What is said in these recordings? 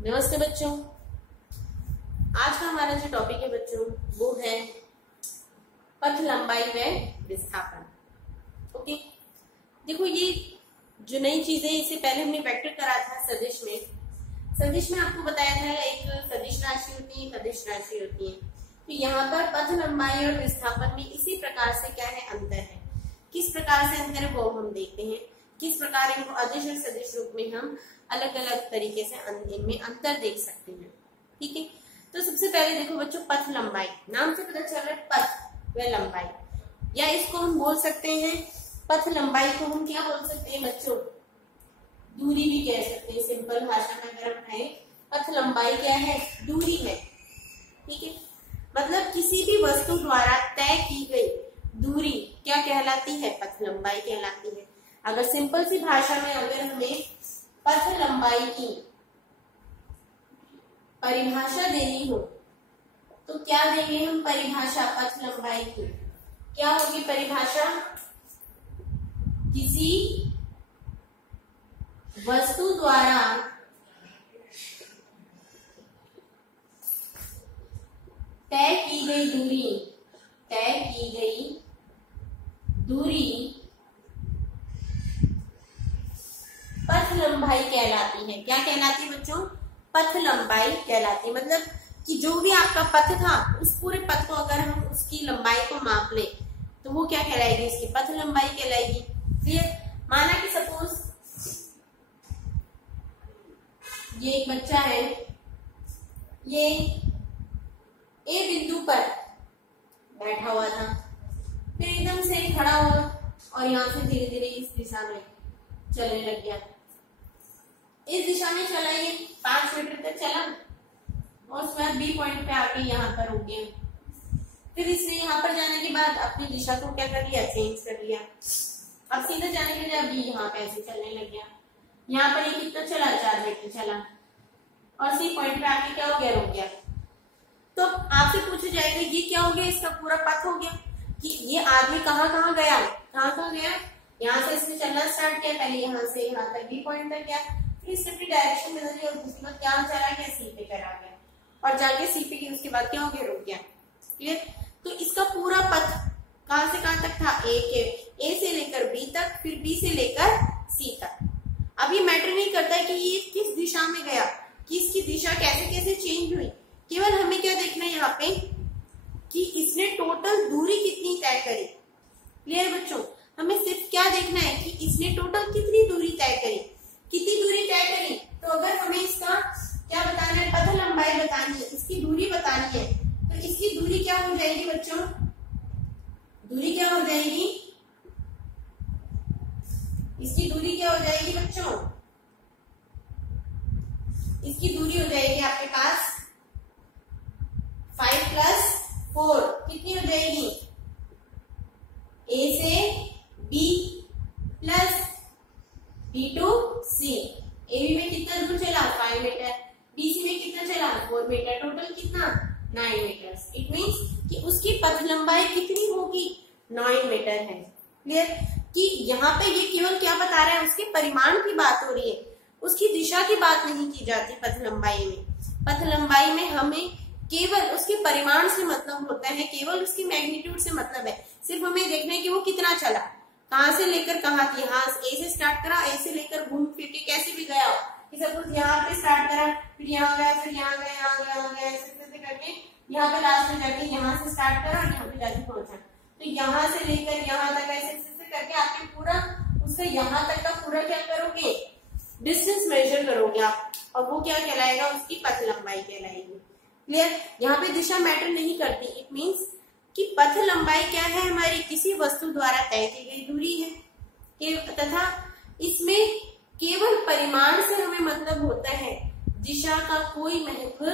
नमस्ते बच्चों। आज का हमारा जो टॉपिक है बच्चों वो है पथ लंबाई व विस्थापन। ओके, देखो ये जो नई चीजें इससे पहले हमने वेक्टर करा था सदिश में। सदिश में आपको बताया था एक सदिश राशि होती है, सदिश राशि होती है। तो यहाँ पर पथ लंबाई और विस्थापन में इसी प्रकार से क्या है अंतर है। किस प्रकार से अंतर है वो हम देखते हैं। किस प्रकार इनको अदिश और सदिश रूप में हम अलग अलग तरीके से इनमें अंतर देख सकते हैं। ठीक है, तो सबसे पहले देखो बच्चों, पथ लंबाई नाम से पता चल रहा है पथ व लंबाई, या इसको हम बोल सकते हैं पथ लंबाई को हम क्या बोल सकते हैं बच्चों, दूरी भी कह सकते हैं। सिंपल भाषा में अगर हम कहें पथ लंबाई क्या है, दूरी है। ठीक है, मतलब किसी भी वस्तु द्वारा तय की गई दूरी क्या कहलाती है, पथ लंबाई कहलाती है। अगर सिंपल सी भाषा में अगर हमें पथ लंबाई की परिभाषा देनी हो तो क्या देंगे हम परिभाषा पथ लंबाई की। क्या होगी परिभाषा, किसी वस्तु द्वारा तय की गई दूरी पथ लंबाई कहलाती है। क्या कहलाती है बच्चों, पथ लंबाई कहलाती है। मतलब कि जो भी आपका पथ था उस पूरे पथ को अगर हम उसकी लंबाई को माप ले तो वो क्या कहलाएगी, इसकी पथ लंबाई कहलाएगी। क्लियर। माना कि सपोज ये एक बच्चा है, ये ए बिंदु पर बैठा हुआ था, फिर एकदम से खड़ा हुआ और यहाँ से धीरे धीरे इस दिशा में चलने लग गया। इस दिशा में चला, ये 5 मीटर तक चला और उसके बाद बी पॉइंट पे आके यहाँ पर रुक गया। फिर इसने यहाँ पर जाने के बाद अपनी दिशा को क्या कर लिया, चेंज कर लिया। अब सीधा जाने के लिए अभी यहाँ पे ऐसे चलने लग गया। यहाँ पर ये कितना चला, 4 मीटर चला और सी पॉइंट पे आके क्या हो गया, रुक गया। तो आपसे पूछा जाएगा ये क्या हो गया, इसका पूरा पथ हो गया कि ये आदमी कहाँ कहाँ गया, कहाँ गया। यहाँ से इसने चलना स्टार्ट किया, पहले यहाँ से यहाँ तक बी पॉइंट तक गया, फिर इसने अपनी डायरेक्शन बदल दी और उसके बाद क्या चला गया, सी पे करा गया और जाके सी पे उसके बाद क्या हो गया, रुक गया। क्लियर। तो इसका पूरा पथ कहां से कहां तक था, ए से लेकर बी तक, फिर बी से लेकर सी तक। अब ये मैटर नहीं करता है कि ये किस दिशा में गया, कि इसकी दिशा कैसे कैसे चेंज हुई। केवल हमें क्या देखना है यहाँ पे कि इसने टोटल दूरी कितनी तय करी। क्लियर बच्चों, हमें सिर्फ क्या देखना है कि इसने टोटल कितनी दूरी तय करी, कितनी दूरी तय करी। तो अगर हमें इसका क्या बताना है, पथ लंबाई बतानी है, इसकी दूरी बतानी है, तो इसकी दूरी क्या हो जाएगी बच्चों, दूरी क्या हो जाएगी, इसकी दूरी क्या हो जाएगी बच्चों, इसकी दूरी हो जाएगी आपके पास 5 + 4 कितनी हो जाएगी, ए से B plus B to C. A B में कितना दूर चला, 5 मीटर, बी सी में कितना चला, 4 मीटर, टोटल कितना 9 मीटर। इट मीन्स कि उसकी पथ लंबाई कितनी होगी, 9 मीटर है। क्लियर। कि यहाँ पे ये केवल क्या बता रहा है, उसके परिमाण की बात हो रही है, उसकी दिशा की बात नहीं की जाती पथ लंबाई में। पथ लंबाई में हमें केवल उसके परिमाण से मतलब होता है, केवल उसकी मैग्नीट्यूड से मतलब है। सिर्फ हमें देखना है कि वो कितना चला, कहां से लेकर कहां, यहाँ ए से स्टार्ट करा, ए से लेकर घूम फिर के कैसे भी गया हो। सपोज यहाँ पे स्टार्ट करा, फिर यहाँ गया, फिर यहाँ गया, यहाँ गया, ऐसे करके यहाँ पे लास्ट में जाके यहाँ से स्टार्ट करा और यहाँ पे जाके पहुंचा। तो यहाँ से लेकर यहाँ तक ऐसे करके आपके पूरा उससे यहाँ तक का पूरा क्या करोगे, डिस्टेंस मेजर करोगे आप, और वो क्या कहलाएगा, उसकी पथ लंबाई कहलाएगी। क्लियर। यहाँ पे दिशा मैटर नहीं करती। इट मीन्स कि पथ लंबाई क्या है, हमारी किसी वस्तु द्वारा तय की गई दूरी है, तथा इसमें केवल परिमाण से हमें मतलब होता है, दिशा का कोई महत्व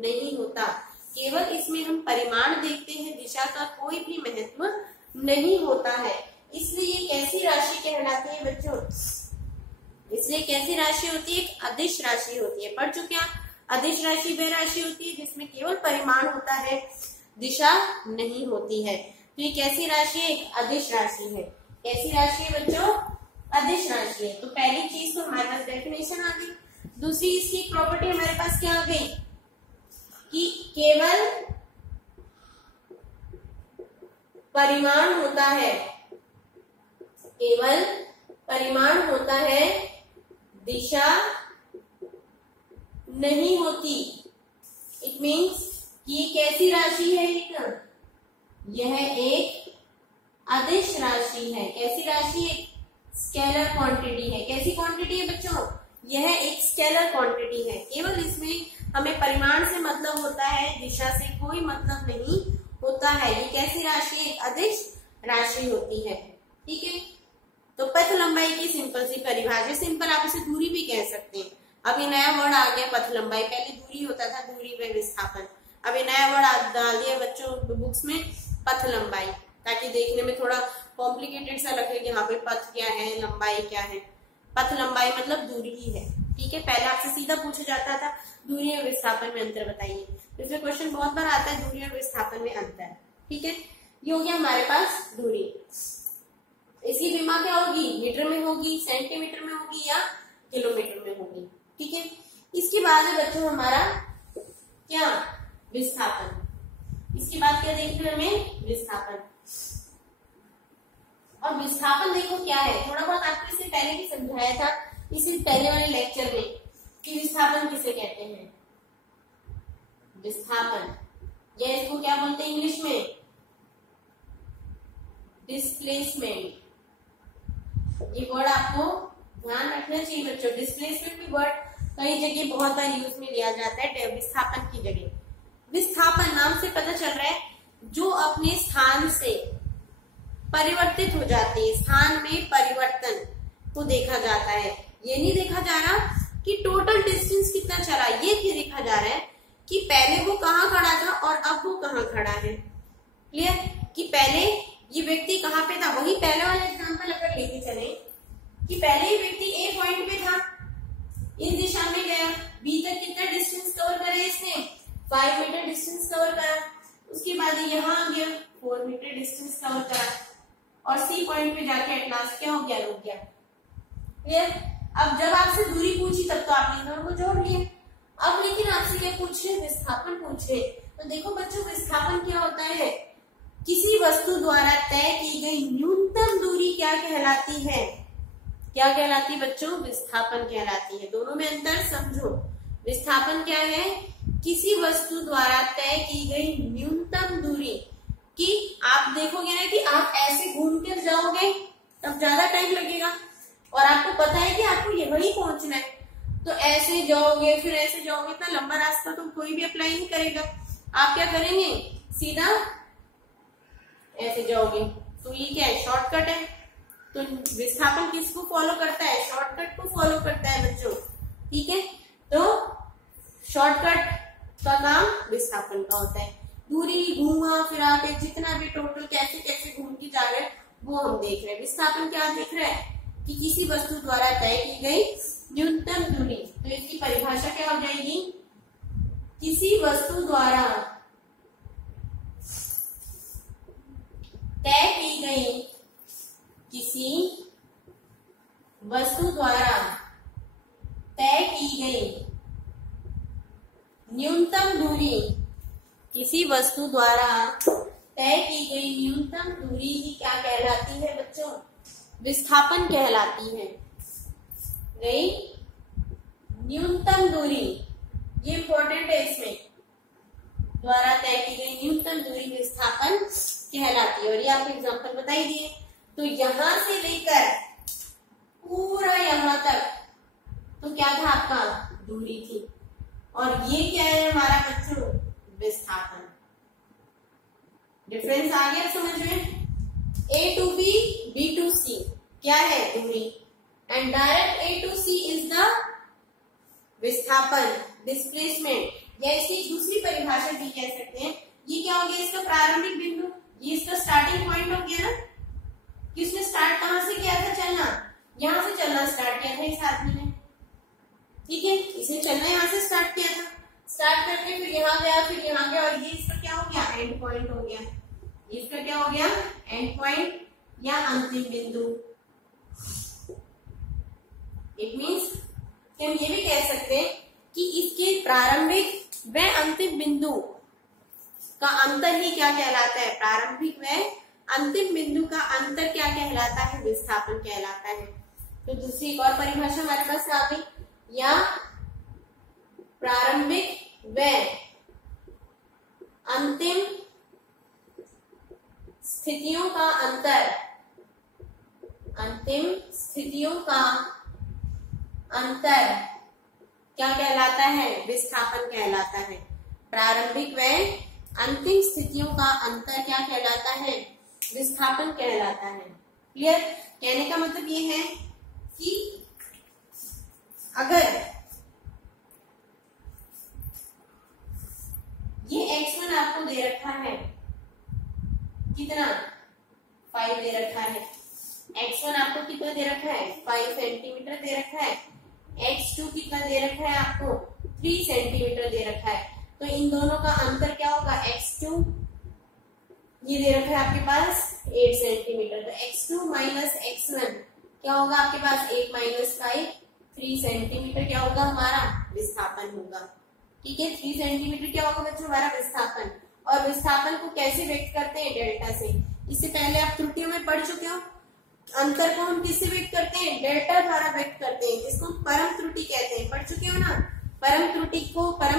नहीं होता। केवल इसमें हम परिमाण देखते हैं, दिशा का कोई भी महत्व नहीं होता है। इसलिए ये कैसी राशि कहलाती है बच्चों, इसलिए कैसी राशि होती है, एक अदिश राशि होती है। पढ़ चुके हैं, अदिश राशि वह राशि होती है जिसमें केवल परिमाण होता है, दिशा नहीं होती है। तो ये कैसी राशि है, एक अदिश राशि है। कैसी राशि है बच्चों, अदिश राशि है। तो पहली चीज तो हमारे पास डेफिनेशन आ गई। दूसरी इसकी प्रॉपर्टी हमारे पास क्या आ गई कि केवल परिमाण होता है, केवल परिमाण होता है, दिशा नहीं होती। इट मीन्स ये कैसी राशि है, यह एक अदिश राशि है। कैसी राशि है, स्केलर क्वांटिटी है। कैसी क्वांटिटी है बच्चों, यह एक स्केलर क्वांटिटी है। केवल इसमें हमें परिमाण से मतलब होता है, दिशा से कोई मतलब नहीं होता है। ये कैसी राशि, एक अदिश राशि होती है। ठीक है, तो पथ लंबाई की सिंपल सी परिभाषा, सिंपल आप इसे दूरी भी कह सकते हैं। अब ये नया वर्ड आ गया पथ लंबाई, पहले दूरी होता था, दूरी व विस्थापन। अब ये नया वर्ड डाल दिया बच्चों बुक्स में, पथ लंबाई, ताकि देखने में थोड़ा कॉम्प्लिकेटेड सा लगे कि यहाँ पे पथ क्या है, लंबाई क्या है। पथ लंबाई मतलब दूरी ही है। ठीक है, पहले आपसे सीधा पूछा जाता था दूरी और विस्थापन में अंतर बताइए, इसमें क्वेश्चन बहुत बार आता है दूरी और विस्थापन में अंतर। ठीक है, ये हो गया हमारे पास दूरी। इसकी विमा क्या होगी, मीटर में होगी, सेंटीमीटर में होगी या किलोमीटर में होगी। ठीक है, इसके बाद है बच्चों हमारा क्या, विस्थापन। इसके बाद क्या देखना है हमें, विस्थापन। और विस्थापन देखो क्या है, थोड़ा बहुत आपको इससे पहले भी समझाया था, इससे पहले वाले लेक्चर में, कि विस्थापन किसे कहते हैं। विस्थापन, या इसको क्या बोलते हैं इंग्लिश में, डिस्प्लेसमेंट। ये वर्ड आपको ध्यान रखना चाहिए बच्चों। डिस्प्लेसमेंट भी वर्ड कई जगह बहुत बार यूज में लिया जाता है विस्थापन की जगह। विस्थापन नाम से पता चल रहा है जो अपने स्थान से परिवर्तित हो जाते हैं, स्थान में परिवर्तन को देखा जाता है। ये नहीं देखा जा रहा कि टोटल डिस्टेंस कितना चला, ये देखा जा रहा है कि पहले वो कहाँ खड़ा था और अब वो कहाँ खड़ा है। क्लियर, कि पहले ये व्यक्ति कहाँ पे था, वही पहले वाला एग्जांपल अगर लेके चले कि पहले ही व्यक्ति ए पॉइंट पे था, इस दिशा में गया, बी तक कितना डिस्टेंस कवर करा इसने, 5 मीटर डिस्टेंस कवर करा। उसके बाद यहाँ आ गया, 4 मीटर डिस्टेंस कवर करा, और सी पॉइंट पे जाके एट लास्ट क्या हो गया, रुक गया। क्लियर, अब जब आपसे दूरी पूछी तब तो आपने दोनों को जोड़ लिया। अब लेकिन आपसे क्या पूछ रहे, विस्थापन पूछ रहे। तो देखो बच्चों, विस्थापन क्या होता है, किसी वस्तु द्वारा तय की गई न्यूनतम दूरी क्या कहलाती है, क्या कहलाती बच्चों, विस्थापन कहलाती है। दोनों में अंतर समझो। विस्थापन क्या है, किसी वस्तु द्वारा तय की गई न्यूनतम दूरी, कि आप देखोगे ना कि आप ऐसे घूम कर जाओगे तब ज्यादा टाइम लगेगा, और आपको पता है कि आपको यहीं पहुंचना है, तो ऐसे जाओगे फिर ऐसे जाओगे, इतना लंबा रास्ता तो कोई भी अप्लाई नहीं करेगा। आप क्या करेंगे, सीधा ऐसे जाओगे, तो ये क्या है, शॉर्टकट है। तो विस्थापन किसको फॉलो करता है, शॉर्टकट को फॉलो करता है बच्चों। ठीक है, तो शॉर्टकट का काम विस्थापन का होता है। दूरी, घूमा फिरा के जितना भी टोटल कैसे कैसे घूम के जा रहे हैं वो हम देख रहे हैं। विस्थापन क्या देख रहे हैं कि किसी वस्तु द्वारा तय की गई न्यूनतम दूरी। तो इसकी परिभाषा क्या हो जाएगी, किसी वस्तु द्वारा तय की गई, किसी वस्तु द्वारा तय की गई न्यूनतम दूरी, किसी वस्तु द्वारा तय की गई न्यूनतम दूरी ही क्या कहलाती है बच्चों, विस्थापन कहलाती है। गई न्यूनतम दूरी, ये इंपॉर्टेंट है, इसमें द्वारा तय की गई न्यूनतम दूरी विस्थापन कहलाती है। और ये आपको एग्जांपल बताई दिए। तो यहां से लेकर पूरा यहां तक तो क्या था, आपका दूरी थी, और ये क्या है हमारा बच्चों, विस्थापन। डिफरेंस आ गया समझ में, A to B, B to C क्या है, दूरी, and direct A to C is the विस्थापन, डिस्प्लेसमेंट, या इसकी दूसरी परिभाषा भी कह सकते हैं। ये क्या हो गया, इसका प्रारंभिक बिंदु, ये इसका स्टार्टिंग पॉइंट हो गया ना, कि उसने स्टार्ट कहां से किया था, चलना, यहां से चलना स्टार्ट किया था इस आदमी ने। ठीक है, इसे चलना यहां से स्टार्ट किया था, स्टार्ट करके फिर यहाँ गया, फिर यहाँ गया, और ये इसका क्या हो गया, एंड पॉइंट हो गया। इसका क्या हो गया, एंड पॉइंट या अंतिम बिंदु। इट मीन्स कि हम ये भी कह सकते हैं कि इसके प्रारंभिक व अंतिम बिंदु का अंतर ही क्या कहलाता है, प्रारंभिक व अंतिम बिंदु का अंतर क्या कहलाता है, विस्थापन कहलाता है। तो दूसरी एक और परिभाषा हमारे पास आ गई, या प्रारंभिक व अंतिम स्थितियों का अंतर, अंतिम स्थितियों का अंतर क्या कहलाता है, विस्थापन कहलाता है। प्रारंभिक व अंतिम स्थितियों का अंतर क्या कहलाता है, विस्थापन कहलाता है। क्लियर? कहने का मतलब ये है कि अगर ये x1 आपको दे रखा है, कितना 5 दे रखा है, x1 आपको कितना दे रखा है 5 सेंटीमीटर दे रखा है, x2 कितना दे रखा है आपको 3 सेंटीमीटर दे रखा है। तो इन दोनों का अंतर क्या होगा, x2 ये दे रखा है आपके पास 8 सेंटीमीटर, तो x2 माइनस x1 क्या होगा आपके पास 8 माइनस 5 3 सेंटीमीटर क्या होगा हमारा विस्थापन होगा। ठीक है, 3 सेंटीमीटर क्या होगा बच्चों हमारा विस्थापन। और विस्थापन को कैसे व्यक्त करते हैं, डेल्टा से। इससे पहले आप त्रुटियों में पढ़ चुके हो, अंतर को हम किससे व्यक्त करते हैं, डेल्टा द्वारा व्यक्त करते हैं, जिसको हम परम त्रुटि कहते हैं। पढ़ चुके हो ना परम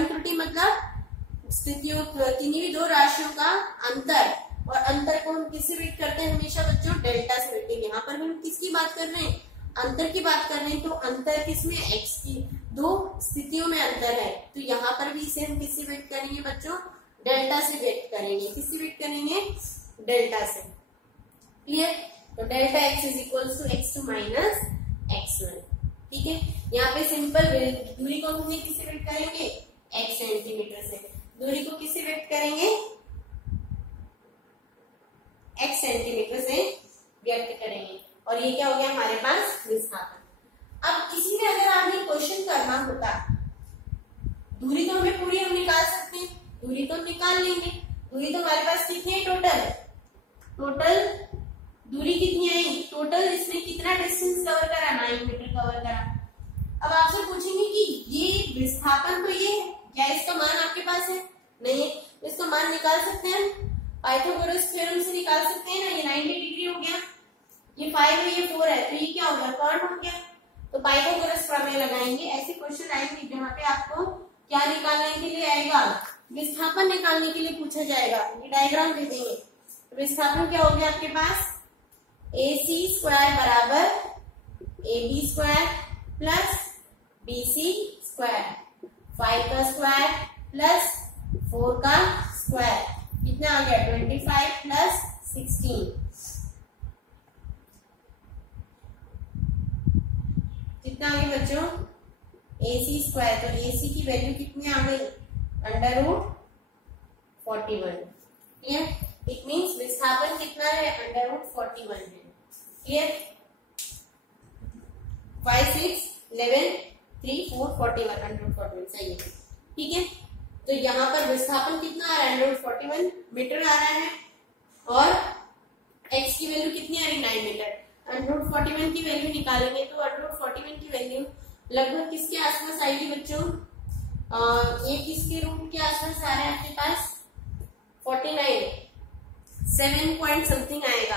त्रुटि मतलब स्थितियों किन्हीं भी दो राशियों का अंतर, और अंतर को हम किससे व्यक्त करते हैं हमेशा बच्चों, डेल्टा से व्यक्त। यहाँ पर हम किसकी बात कर रहे हैं, अंतर की बात कर रहे हैं। तो अंतर किसमें, x की दो स्थितियों में अंतर है, तो यहाँ पर भी इसे हम किससे व्यक्त करेंगे बच्चों, डेल्टा से व्यक्त करेंगे। किससे व्यक्त करेंगे, डेल्टा से। क्लियर? तो delta x is equal to x2 minus x1। ठीक है, यहाँ पे सिंपल दूरी को हम किससे व्यक्त करेंगे, x सेंटीमीटर से। दूरी को किससे व्यक्त करेंगे, x सेंटीमीटर से व्यक्त करेंगे। और ये क्या हो गया हमारे पास विस्थापन। अब किसी में अगर आपने क्वेश्चन करना होता, दूरी तो हमें पूरी हम निकाल सकते हैं, दूरी तो हम निकाल लेंगे। दूरी तो हमारे पास कितनी है, टोटल दूरी कितनी आई, टोटल इसने कितना डिस्टेंस कवर करा, 9 मीटर कवर करा। अब आपसे पूछेंगे कि ये विस्थापन तो ये है, क्या इसका मान आपके पास है, नहीं है, इसका मान निकाल सकते हैं, पाइथागोरस थ्योरम से निकाल सकते हैं ना। ये 90 डिग्री हो गया, ये 5 है, ये 4 है, तो ये क्या हो गया, कर्ण हो गया। तो पाइथागोरस प्रमेय लगाएंगे। ऐसे क्वेश्चन आएंगे जहाँ पे आपको क्या निकालने के लिए आएगा, विस्थापन निकालने के लिए पूछा जाएगा। ये डायग्राम दे देंगे। विस्थापन क्या हो गया आपके पास, AC स्क्वायर बराबर AB square plus BC square, 5 का स्क्वायर प्लस 4 का स्क्वायर, कितना आ गया 25 प्लस 16, कितना आ गया बच्चों AC स्क्वायर। तो AC की वैल्यू कितनी आ गई, √41। क्लियर? इट मीन्स विस्थापन कितना है, √41 है। क्लियर? 5 6 11 3 4 41 √41 सही है। ठीक है, तो यहाँ पर विस्थापन कितना आ रहा है, √41 मीटर आ रहा है, और x की वैल्यू कितनी आ रही, 9 मीटर। √41 की वैल्यू निकालेंगे तो √41 की वैल्यू लगभग किसके आसपास आएगी बच्चों, ये किसके रूट के आसपास आ रहा है आपके पास, 49 7 पॉइंट समथिंग आएगा।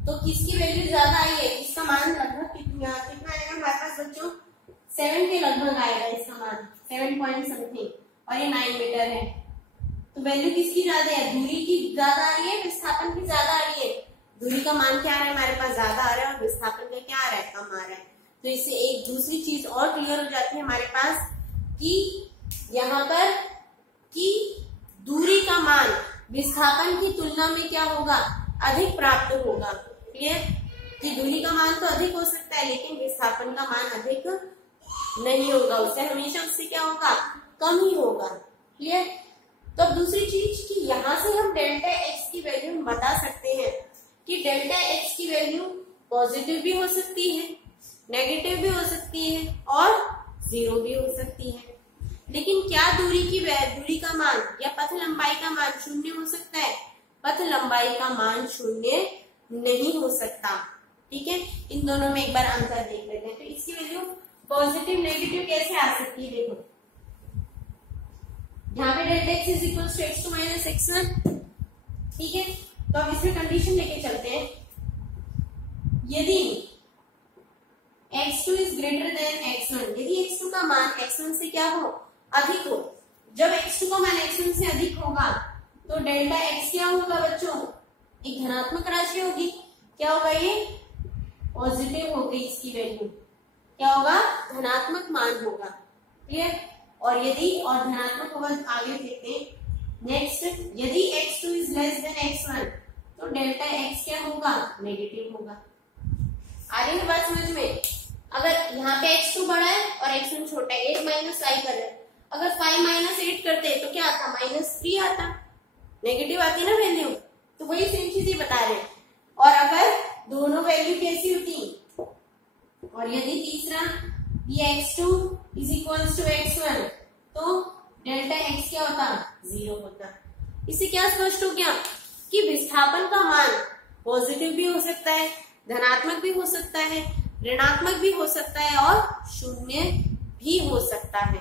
तो किसकी वैल्यू ज्यादा आई है, इसका मान लगभग कितना आएगा हमारे पास बच्चों, 7 के लगभग आएगा इसका मान, 7 पॉइंट समथिंग, और ये 9 मीटर है। तो वैल्यू किसकी ज्यादा है, दूरी की ज्यादा आ रही है, विस्थापन की ज्यादा आ रही है। दूरी का मान क्या आ रहा है हमारे पास, ज्यादा आ रहा है, और विस्थापन का क्या आ रहा है, कम आ रहा है। तो इससे एक दूसरी चीज और क्लियर हो जाती है हमारे पास कि यहाँ पर कि दूरी का मान विस्थापन की तुलना में क्या होगा, अधिक प्राप्त होगा। क्लियर? कि दूरी का मान तो अधिक हो सकता है, लेकिन विस्थापन का मान अधिक नहीं होगा, उससे हमेशा उससे क्या होगा, कम ही होगा। क्लियर? तो अब दूसरी चीज कि यहाँ से हम डेल्टा x की वैल्यू बता सकते हैं कि डेल्टा x की वैल्यू पॉजिटिव भी हो सकती है, नेगेटिव भी हो सकती है, और 0 भी हो सकती है। लेकिन क्या दूरी का मान या पथ लंबाई का मान 0 हो सकता है, पथ लंबाई का मान 0 नहीं हो सकता। ठीक है, इन दोनों में एक बार अंतर देख लेते हैं। तो इसकी वैल्यू पॉजिटिव नेगेटिव कैसे आ सकती है, देखो यहाँ पे delta x is equal to x two minus x one, ठीक है। तो अब इसमें कंडीशन लेके चलते हैं, यदि x2 is greater than x1, यदि x2 का मान x1 से क्या हो, अधिक हो, जब x2 का मान x1 से अधिक होगा तो डेल्टा x क्या होगा बच्चों, एक धनात्मक राशि होगी। क्या होगा, ये पॉजिटिव होगी, इसकी वैल्यू क्या होगा, धनात्मक मान होगा, क्लियर। और यदि और धनात्मक होगा, आगे देखते हैं नेक्स्ट, यदि x2 is less than x1 तो डेल्टा x क्या होगा, नेगेटिव होगा। आ रही है बात समझ में। अगर यहाँ पे x2 बड़ा है और x1 छोटा है, 8 माइनस 5 कर रहे हैं, अगर 5 माइनस 8 करते तो क्या आता, -3 आता, नेगेटिव आती ना वैल्यू। तो वही सेम चीज ही बता रहे हैं। और अगर दोनों वैल्यू कैसी होती, और यदि तीसरा ये x2 is equals to x1 तो डेल्टा x क्या होता, 0 होता। इससे क्या स्पष्ट हो गया कि विस्थापन का मान पॉजिटिव भी हो सकता है, धनात्मक भी हो सकता है, ऋणात्मक भी हो सकता है और शून्य भी हो सकता है।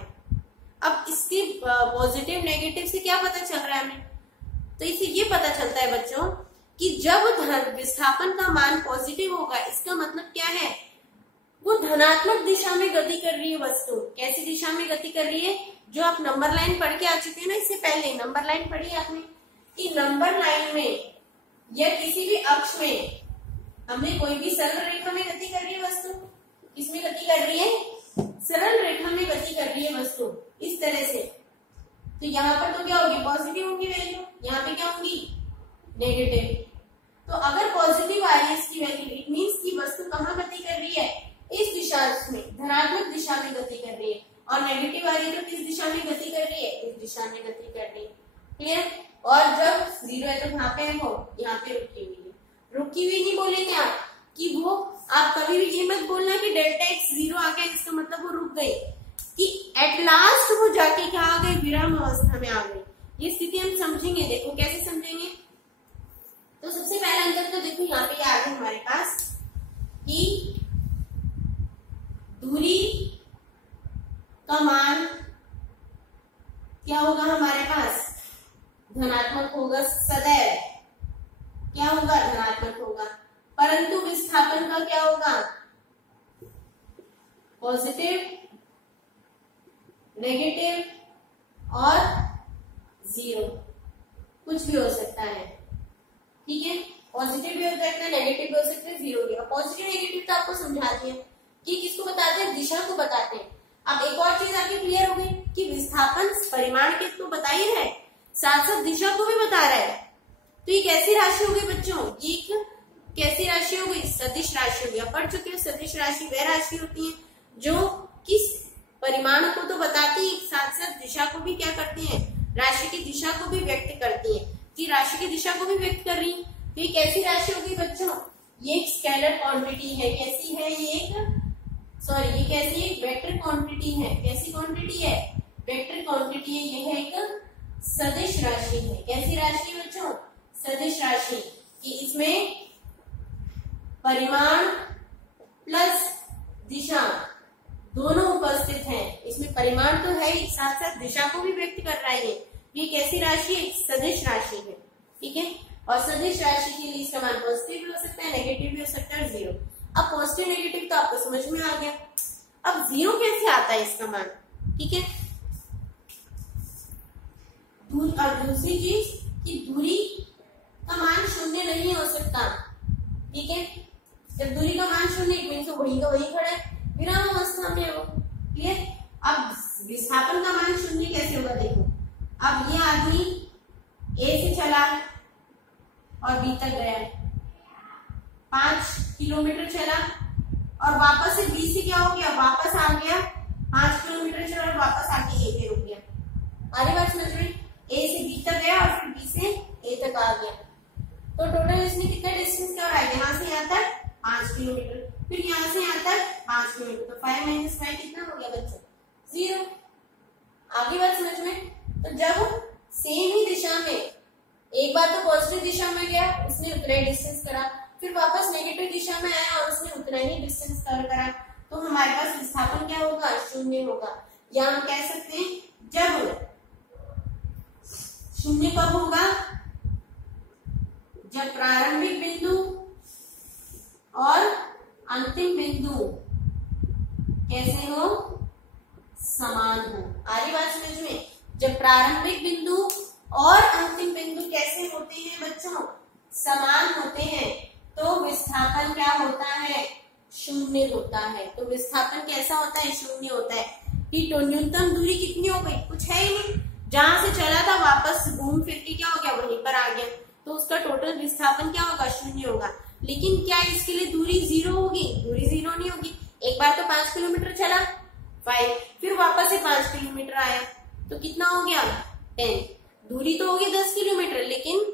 अब इसके पॉजिटिव नेगेटिव से क्या पता चल रहा है हमें, तो इससे ये पता चलता है बच्चों कि जब विस्थापन का मान पॉजिटिव होगा, इसका मतलब क्या है, वो धनात्मक दिशा में गति कर रही है वस्तु। कैसी दिशा में गति कर रही है, जो आप नंबर लाइन पढ़ के आ चुके हैं ना, इससे पहले नंबर लाइन पढ़ी आपने कि नंबर लाइन में या किसी भी अक्ष में हमने कोई भी सरल रेखा में गति कर रही है वस्तु, किसमें गति कर रही है, सरल रेखा में गति कर रही है वस्तु, इस तरह से। तो यहाँ पर तो क्या होगी, पॉजिटिव होगी वैल्यू, यहाँ पे क्या होगी, नेगेटिव। तो अगर पॉजिटिव आ रही है इसकी वैल्यू, इट मीन्स की वस्तु कहाँ गति कर रही है, इस दिशा में, धनात्मक दिशा में गति कर रही है। और नेगेटिव आ रही है तो किस दिशा में गति कर रही है, इस दिशा में गति कर रही है, क्लियर। और जब 0 है तो कहाँ पे है, वो यहाँ पे रुकी हुई है। रुकी हुई नहीं बोलेंगे आप कि वो, आप कभी भी ये मत बोलना कि डेल्टा x 0 आ गया, इसका मतलब वो रुक गई, कि एट लास्ट वो जाके क्या आ गई, विराम अवस्था में आ गई। ये स्थिति हम समझेंगे, देखो कैसे समझेंगे। तो सबसे पहला अंतर तो देखो यहाँ पे आ गया हमारे पास कि दूरी का मान क्या होगा हमारे पास, धनात्मक होगा सदैव, क्या होगा, धनात्मक होगा। परंतु विस्थापन का क्या होगा, पॉजिटिव, नेगेटिव और 0, कुछ भी हो सकता है, ठीक है। पॉजिटिव भी हो सकता है, नेगेटिव भी हो सकता है, 0 भी। पॉजिटिव नेगेटिव तो आपको समझा दिया कि किसको बताते हैं, दिशा को बताते हैं। अब एक और चीज आपकी क्लियर हो गई कि विस्थापन परिमाण के तो बता ही रहा है, साथ साथ दिशा को भी बता रहा है। तो ये कैसी राशि हो गई बच्चों, ये एक कैसी राशि हो गई, सदिश राशि हो गई। आप पढ़ चुके हो सदिश राशि वह राशि होती है जो किस परिमाण को तो बताती है, साथ साथ दिशा को भी क्या करती है, राशि की दिशा को भी व्यक्त करती है, कि राशि की दिशा को भी व्यक्त कर रही है। तो ये कैसी राशि होगी बच्चों, ये एक स्केलर क्वांटिटी है। कैसी है ये, ये कैसी एक वेक्टर क्वांटिटी है। कैसी क्वांटिटी है, वेक्टर क्वांटिटी है। ये है एक सदिश राशि है। कैसी राशि है बच्चों, सदिश राशि, कि इसमें परिमाण प्लस दिशा दोनों उपस्थित हैं। इसमें परिमाण तो है ही, साथ साथ दिशा को भी व्यक्त कर रहा है। ये कैसी राशि है, सदिश राशि है, ठीक है। और सदिश राशि के लिए इसका मान पॉजिटिव भी हो सकता है, नेगेटिव भी हो सकता है, और 0। अब पॉजिटिव नेगेटिव तो आपको समझ में आ गया। अब 0 कैसे आता है इसका मान, ठीक है। और दूसरी चीज कि दूरी का मान 0 नहीं हो सकता, ठीक है। जब दूरी का मान 0 मीन्स वही का वही खड़ा है, विराम अवस्था में है वो, क्लियर। अब विस्थापन का मान 0 कैसे होगा, देखो। अब ये आदमी ए से चला और बी तक गया, 5 किलोमीटर चला और वापस से बी से क्या हो गया, वापस आ गया, 5 किलोमीटर चला और वापस आके ए पे रुक गया। आगे बात समझ में, ए से बी तक गया और फिर बी से ए तक आ गया। तो टोटल इसने कितना डिस्टेंस कवर है, यहाँ से यहाँ तक 5 किलोमीटर, फिर यहाँ से यहाँ तक 5 किलोमीटर। तो 5 - 5 कितना हो गया बच्चों, 0। आगे बात समझ में। तो जब सेम ही दिशा में, एक बार तो पॉजिटिव दिशा में गया, उसने उतना ही डिस्टेंस करा, फिर वापस नेगेटिव दिशा में आया और उसने उतना ही डिस्टेंस कवर करा, तो हमारे पास विस्थापन क्या होगा, शून्य होगा। या हम कह सकते हैं जब शून्य कब होगा, जब प्रारंभिक बिंदु और अंतिम बिंदु कैसे हो, समान हो। आगे बात समझ में, जब प्रारंभिक बिंदु और अंतिम बिंदु कैसे होते हैं बच्चों, समान होते हैं, तो विस्थापन क्या होता है, शून्य होता है। तो विस्थापन कैसा होता है, शून्य होता है। कि तो न्यूनतम दूरी कितनी हो गई, कुछ है ही नहीं, जहां से चला था वापस घूम फिर के क्या हो गया, वहीं पर आ गया, तो उसका टोटल विस्थापन क्या होगा, शून्य होगा। लेकिन क्या इसके लिए दूरी जीरो होगी, दूरी जीरो नहीं होगी। एक बार तो 5 किलोमीटर चला 5, फिर वापस से 5 किलोमीटर आया, तो कितना हो गया 10, दूरी तो होगी 10 किलोमीटर, लेकिन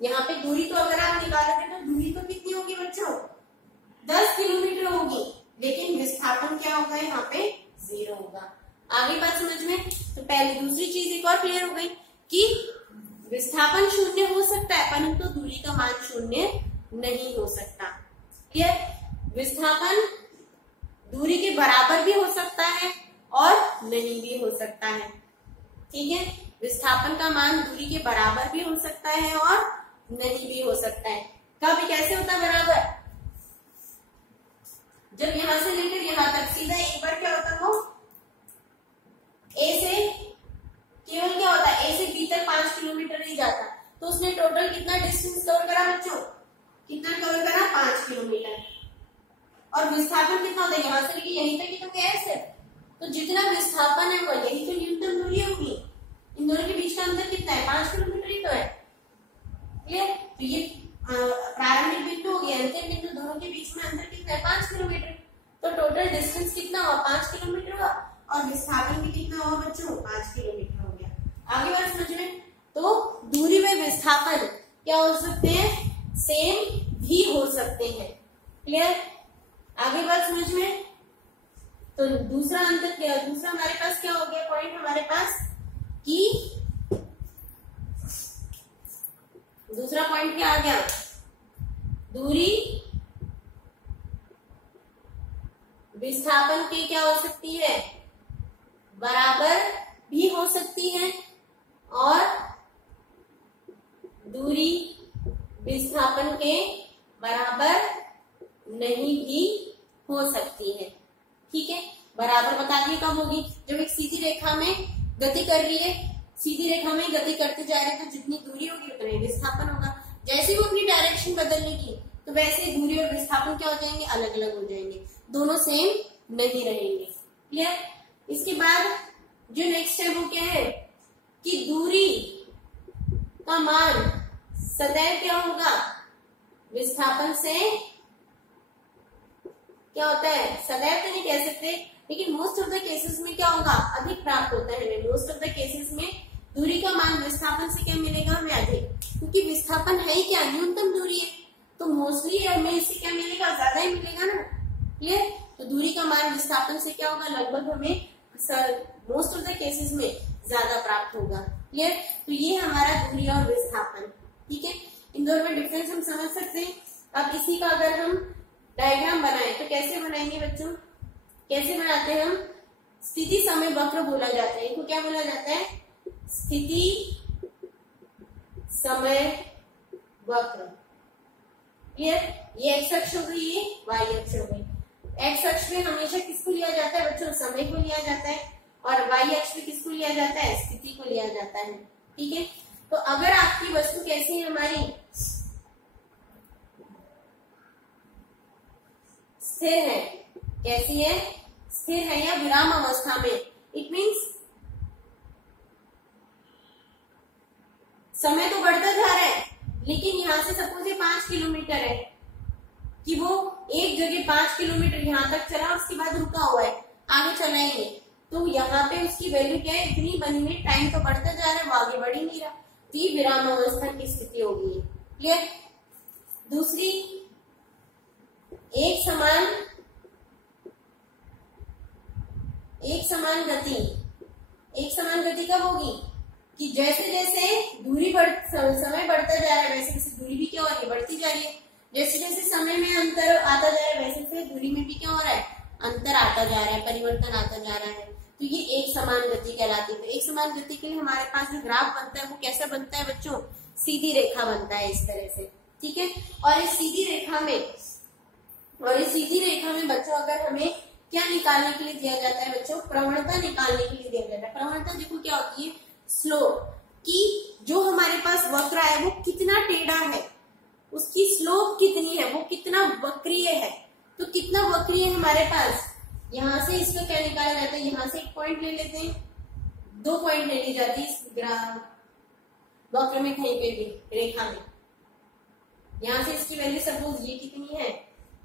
यहाँ पे दूरी तो अगर आप निकालोगे तो दूरी तो कितनी होगी बच्चों, 10 किलोमीटर होगी, लेकिन विस्थापन क्या होगा, यहाँ पे जीरो होगा। आगे बात समझ में, तो पहले दूसरी चीज एक और क्लियर हो गई कि विस्थापन शून्य हो सकता है, परंतु दूरी का मान शून्य नहीं हो सकता। क्लियर, विस्थापन दूरी के बराबर भी हो सकता है और नहीं भी हो सकता है। ठीक है, विस्थापन का मान दूरी के बराबर भी हो सकता है और नहीं भी हो सकता है। कब कैसे होता है बराबर, जब यहां से लेकर यहां तक सीधा एक बार क्या होता है, वो ए से केवल क्या होता है, ए से बी तक 5 किलोमीटर ही जाता, तो उसने टोटल कितना डिस्टेंस कवर करा बच्चों, कितना कवर करा, 5 किलोमीटर। और विस्थापन कितना होता है, यहाँ से लेके यहीं तक ही तो क्या है, तो जितना विस्थापन है वो यही तो न्यूनतम दूरी होगी। इन दोनों के बीच का अंतर कितना है, 5 किलोमीटर ही तो है। क्लियर, तो ये प्रारंभिक बिंदु हो गया, अंतिम बिंदु, दोनों के बीच में अंतर कितना है, 5 किलोमीटर। तो टोटल डिस्टेंस कितना हुआ, 5 किलोमीटर हुआ, और विस्थापन भी कितना हुआ बच्चों, 5 किलोमीटर हो गया। आगे बात समझ में, तो दूरी में विस्थापन क्या हो सकते हैं, सेम भी हो सकते हैं। क्लियर, आगे बात समझ में, तो दूसरा अंतर क्या, दूसरा हमारे पास क्या हो गया पॉइंट हमारे पास, कि दूसरा पॉइंट क्या आ गया, दूरी विस्थापन की क्या हो सकती है, बराबर भी हो सकती है और दूरी विस्थापन के बराबर नहीं भी हो सकती है। ठीक है, बराबर बता दिए कब होगी, जब एक सीधी रेखा में गति कर रही है, सीधी रेखा में गति करते जा रहे हैं, तो जितनी दूरी होगी उतना ही विस्थापन होगा। जैसे ही वो अपनी डायरेक्शन बदलने की, तो वैसे दूरी और विस्थापन क्या हो जाएंगे, अलग अलग हो जाएंगे, दोनों सेम नहीं रहेंगे। क्लियर, इसके बाद जो नेक्स्ट है वो क्या है, कि दूरी का मान सदैव क्या होगा, विस्थापन से क्या होता है, सदैव तो नहीं कह सकते, लेकिन मोस्ट ऑफ द केसेस में क्या होगा, अधिक प्राप्त होता है हमें। मोस्ट ऑफ द केसेस में दूरी का मान विस्थापन से क्या मिलेगा, हमें अधिक, क्योंकि विस्थापन है ही क्या, न्यूनतम दूरी है, तो मोस्टली हमें इससे क्या मिलेगा, ज्यादा ही मिलेगा ना। क्लियर, तो दूरी का मान विस्थापन से क्या होगा, लगभग हमें मोस्ट ऑफ द केसेस में ज्यादा प्राप्त होगा। क्लियर, तो ये हमारा दूरी और विस्थापन। ठीक है, इन दोनों में डिफरेंस हम समझ सकते हैं। अब इसी का अगर हम डायग्राम बनाए तो कैसे बनाएंगे बच्चों, कैसे बनाते हैं हम, स्थिति समय वक्र बोला जाता है, इनको क्या बोला जाता है, स्थिति समय वक्र। क्लियर, ये एक्स अक्ष हो गई, ये वाई अक्ष हो गई। एक्स अक्ष में हमेशा किसको लिया जाता है बच्चों, समय को लिया जाता है, और वाई अक्ष में किसको लिया जाता है, स्थिति को लिया जाता है। ठीक है, तो अगर आपकी वस्तु कैसी है, हमारी स्थिर है, कैसी है, स्थिर है या विराम अवस्था में, इट मीन्स समय तो बढ़ता जा रहा है, लेकिन यहां से सपोज 5 किलोमीटर है, कि वो एक जगह 5 किलोमीटर यहां तक चला, उसके बाद रुका हुआ है, आगे चला ही नहीं, तो यहाँ पे उसकी वैल्यू क्या है, इतनी बनी हुई, टाइम तो बढ़ता जा रहा है, वो आगे बढ़ ही नहीं रहा, तो ये विराम अवस्था की स्थिति होगी। क्लियर, दूसरी, एक समान गति, एक समान गति कब होगी, कि जैसे जैसे दूरी समय बढ़ता जा रहा है, वैसे वैसे दूरी भी क्या हो रही है, बढ़ती जा रही है। जैसे जैसे समय में अंतर आता जा रहा है, वैसे वैसे दूरी में भी क्या हो रहा है, अंतर आता जा रहा है, परिवर्तन आता जा रहा है, तो ये एक समान गति कहलाती है। तो एक समान गति के लिए हमारे पास जो ग्राफ बनता है वो कैसा बनता है बच्चों, सीधी रेखा बनता है इस तरह से, ठीक है। और इस सीधी रेखा में बच्चों अगर हमें क्या निकालने के लिए दिया जाता है बच्चों, प्रवणता निकालने के लिए दिया जाता है। प्रवणता देखो क्या होती है, स्लोप, कि जो हमारे पास वक्र है वो कितना टेढ़ा है, उसकी स्लोप कितनी है, वो कितना वक्रीय है। तो कितना वक्रीय है हमारे पास, यहां से इसका क्या निकाला जाता है, यहां से एक पॉइंट ले लेते हैं, 2 पॉइंट ले ली जाती है इस वक्र में कहीं पे भी रेखा में। यहां से इसकी वैल्यू सपोज ये कितनी है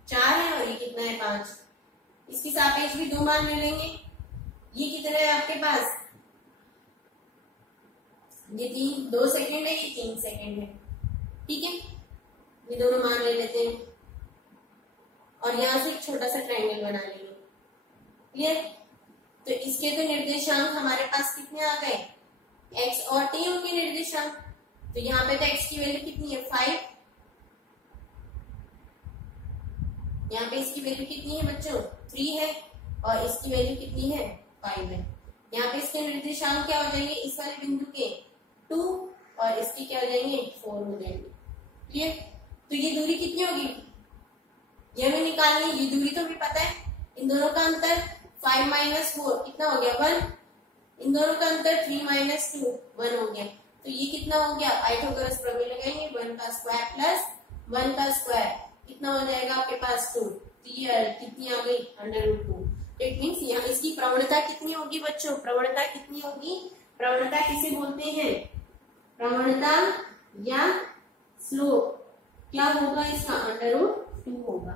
4 है और ये कितना है 5, इसके सापेक्ष भी 2 मान ले लेंगे। ये कितना है आपके पास, ये 2 सेकेंड है, ये 3 सेकेंड है, ठीक है। ये दोनों मान ले लेते हैं और यहां से एक छोटा सा ट्रायंगल बना लेंगे, क्लियर। तो इसके तो निर्देशांक हमारे पास कितने आ गए, x और t होंगे निर्देशांक। तो यहाँ पे तो x की वैल्यू कितनी है 5, यहाँ पे इसकी वैल्यू कितनी है बच्चों 3 है, और इसकी वैल्यू कितनी है 5 है। यहाँ पे इसके निर्देशांक क्या हो जाएंगे, इस वाले बिंदु के 2 और इसकी क्या हो जाएंगे 4 हो जाएंगे, क्लियर। तो ये दूरी कितनी होगी, ये हमें निकालनी, ये दूरी तो हमें पता है। इन दोनों का अंतर 5 - 4 कितना हो गया 1, इन दोनों का अंतर 3 - 2 1 हो गया। तो ये कितना हो गया, पाइथागोरस प्रमेय लगाएंगे, 1 का स्क्वायर प्लस 1 का स्क्वायर कितना हो जाएगा आपके पास 2, तो ये कितनी आ गई √2। इट मीन्स यहाँ इसकी प्रवणता कितनी होगी बच्चों, प्रवणता कितनी होगी, प्रवणता किसे बोलते हैं, प्रवणता या स्लोप क्या होगा इसका √2 होगा।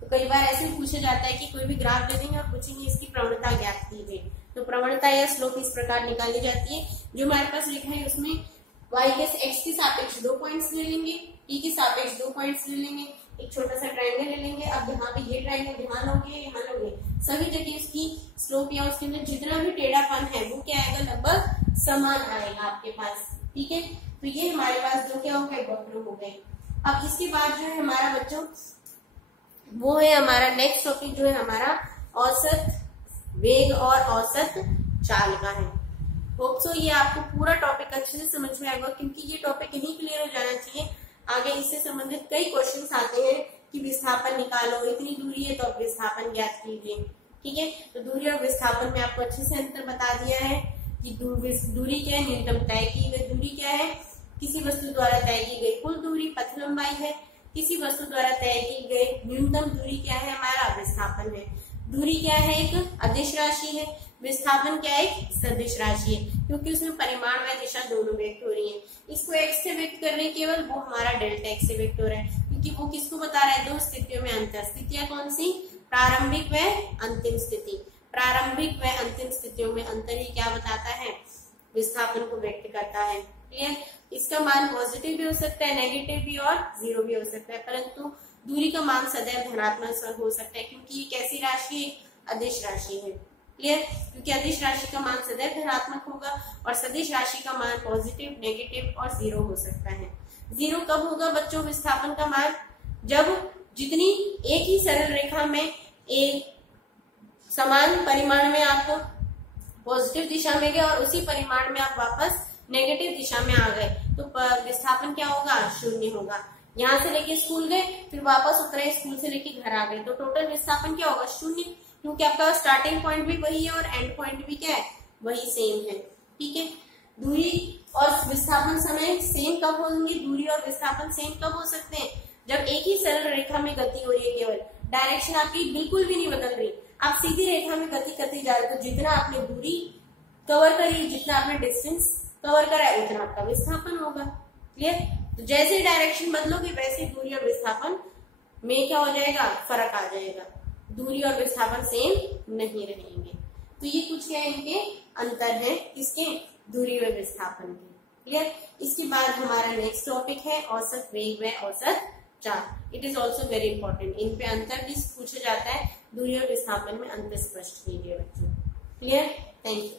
तो कई बार ऐसे पूछा जाता है कि कोई भी ग्राफ दे देंगे और पूछेंगे इसकी प्रवणता ज्ञात कीजिए। तो प्रवणता या स्लोप इस प्रकार निकाली जाती है। जो हमारे पास लिखा है उसमें y के x के सापेक्ष 2 पॉइंट्स ले लेंगे, t के सापेक्ष 2 पॉइंट्स ले लेंगे, एक छोटा सा ट्रायंगल ले लेंगे। अब यहाँ पे ये ट्रायंगल यहाँ लोगे, सभी जगह उसकी स्लोप या उसके अंदर जितना भी टेढ़ापन है वो क्या आएगा, लगभग समान आएगा आपके पास, ठीक है। तो ये हमारे पास जो क्या हो गए, वक्र हो गए। अब इसके बाद जो है हमारा बच्चों वो है हमारा नेक्स्ट टॉपिक जो है हमारा औसत वेग और औसत चाल का है। होप सो ये आपको पूरा टॉपिक अच्छे से समझ में आएगा, क्योंकि ये टॉपिक यही क्लियर हो जाना चाहिए। आगे इससे संबंधित कई क्वेश्चंस आते हैं कि विस्थापन निकालो, इतनी दूरी है तो अब विस्थापन ज्ञात कीजिए, ठीक है। तो दूरी और विस्थापन में आपको अच्छे से अंतर बता दिया है कि दूरी क्या है, न्यूनतम तय की गई दूरी क्या है, किसी वस्तु द्वारा तय की गई कुल दूरी पथ लंबाई है, किसी वस्तु द्वारा तय की गई न्यूनतम दूरी क्या है, हमारा विस्थापन है। दूरी क्या है, एक अदिश राशि है, विस्थापन क्या है, एक सदिश राशि है, क्योंकि उसमें परिमाण व दिशा दोनों व्यक्त हो रही है। इसको x से व्यक्त करने केवल वो हमारा डेल्टा x से व्यक्त हो रहा है, क्योंकि वो किसको बता रहा है, 2 स्थितियों में अंतर। स्थितियां कौन सी, प्रारंभिक व अंतिम स्थिति। प्रारंभिक व अंतिम स्थितियों में अंतर ही क्या बताता है, विस्थापन को व्यक्त करता है, क्लियर। इसका मान पॉजिटिव भी हो सकता है, नेगेटिव भी और 0 भी हो सकता है, परंतु दूरी का मान सदैव धनात्मक हो सकता है, क्योंकि ये कैसी राशि है, अदिश राशि है, क्लियर। क्योंकि अदिश राशि का मान सदैव धनात्मक होगा और सदिश राशि का मान पॉजिटिव, नेगेटिव और 0 हो सकता है। 0 कब होगा बच्चों विस्थापन का मान, जब जितनी एक ही सरल रेखा में एक समान परिमाण में आप पॉजिटिव दिशा में गए और उसी परिमाण में आप वापस नेगेटिव दिशा में आ गए, तो विस्थापन क्या होगा, 0 होगा। यहाँ से लेके स्कूल गए, फिर वापस उतरे, स्कूल से लेके घर आ गए, तो टोटल विस्थापन क्या होगा, 0, क्योंकि आपका स्टार्टिंग पॉइंट भी वही है और एंड पॉइंट भी क्या है, वही सेम है, ठीक है। दूरी और विस्थापन समय सेम कब होंगे, दूरी और विस्थापन सेम कब हो सकते हैं, जब एक ही सरल रेखा में गति हो रही है, केवल डायरेक्शन आपकी बिल्कुल भी नहीं बदल रही, आप सीधी रेखा में गति करते जा रहे हो। तो जितना आपने दूरी कवर करी, जितना आपने डिस्टेंस कवर करा है, उतना आपका विस्थापन होगा, क्लियर। तो जैसे ही डायरेक्शन बदलोगे वैसे दूरी और विस्थापन में क्या हो जाएगा, फर्क आ जाएगा, दूरी और विस्थापन सेम नहीं रहेंगे। तो ये कुछ क्या इनके अंतर है, किसके, दूरी व विस्थापन के, क्लियर। इसके बाद हमारा नेक्स्ट टॉपिक है औसत वेग व औसत चाल। It is also very important, इन पे अंतर भी पूछा जाता है, दूरी और विस्थापन में अंतर स्पष्ट कीजिए बच्चों, क्लियर। Thank you.